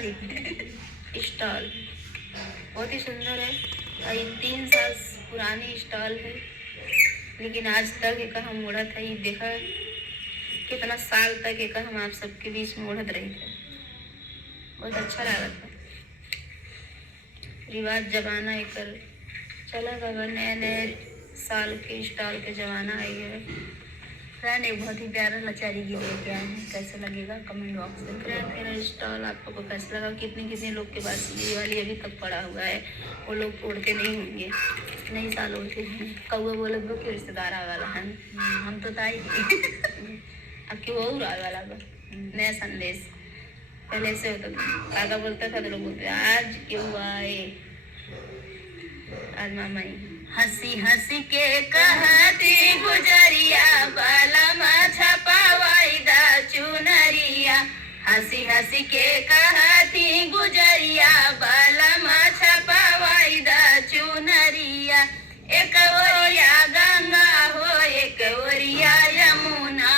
Stall बहुत ही सुंदर है और ये 3 साल पुरानी स्टॉल है, लेकिन आज तक एक हम उड़त है। देखा कितना साल तक एक हम आप सबके बीच में उड़त रही थे। बहुत अच्छा लगा था। रिवाज जमाना एक चला गया, नए नए साल के स्टॉल के जमाना आई है। फ्रेंड एक बहुत ही प्यारा लचारी गिर लेके आए हैं, कैसे लगेगा कमेंट बॉक्स में। फ्रेंड मेरा स्टॉल आप लोगों को कैसा लगा? कितने लोग के पास ये वाली अभी तक पड़ा हुआ है, वो लोग तोड़ते नहीं होंगे, नहीं साल उड़ते हैं। कौआ बोले वो कि रिश्तेदार आए वाला है, हम तो ताई अब कि वो उड़ाए वाला बा। नया संदेश पहले से होता था, काका बोलता था तो लोग बोलते आज क्यों आए, आज मामा ही। हंसी हंसी के कहती गुजरिया बाला छपावाई दा चुनरिया, हंसी हंसी के कहती गुजरिया बाला छपावाई दा चुनरिया। एक ओरिया गंगा हो एक ओरिया यमुना,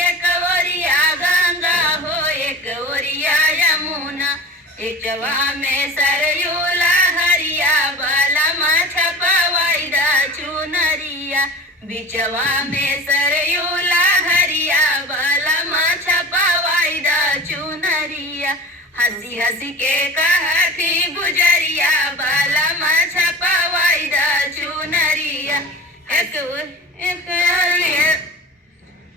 एक ओरिया गंगा हो एक ओरिया यमुना, एक जवा में सरयू लहरिया बाला छपावाई दा चुनरिया, बिचवा में सरयू लहरिया बाला छपावाई दा चुनरिया। हंसी हंसी के कहती गुजरिया बाला छपावाई दा चुनरिया।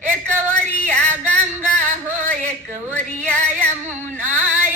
एक ओरिया गंगा हो एक ओरिया यमुना,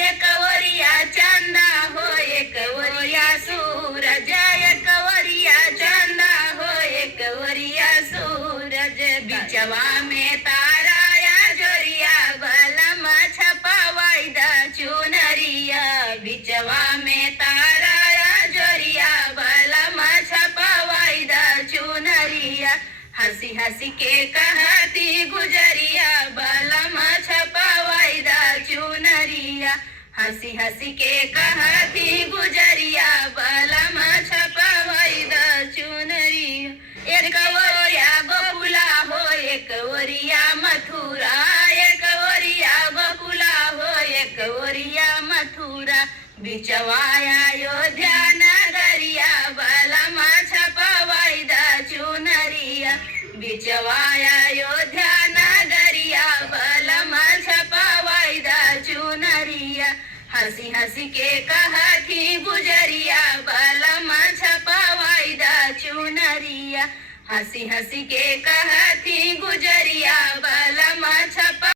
एक ओरिया चंदा हो एक ओरिया सूरज, एक ओरिया चंदा हो एक ओरिया सूरज, बिचवा में तारा या जोरिया बाला छपावाई दा चुनरिया, बिचवा में तारा या जोरिया बाला छपावाई दा चुनरिया। हंसी हंसी के कहती गुजरिया बाला छपावाई दा चुनरिया, हंसी हंसी के कहती गुजरिया बाला छपावाई दा चुनरिया। एक ओरिया गोकुला हो एक ओरिया मथुरा, एक ओरिया गोकुला हो एक ओरिया मथुरा, बिचवा अयोध्या नगरिया बाला छपावाई दा चुनरिया, बिचवा अयोध्या नगरिया बाला छपावाई दा चुनरिया। हंसी हंसी के कहती गुजरिया बाला छपावाई दा चुनरिया, हंसी हंसी के कहती गुजरिया बाला छपा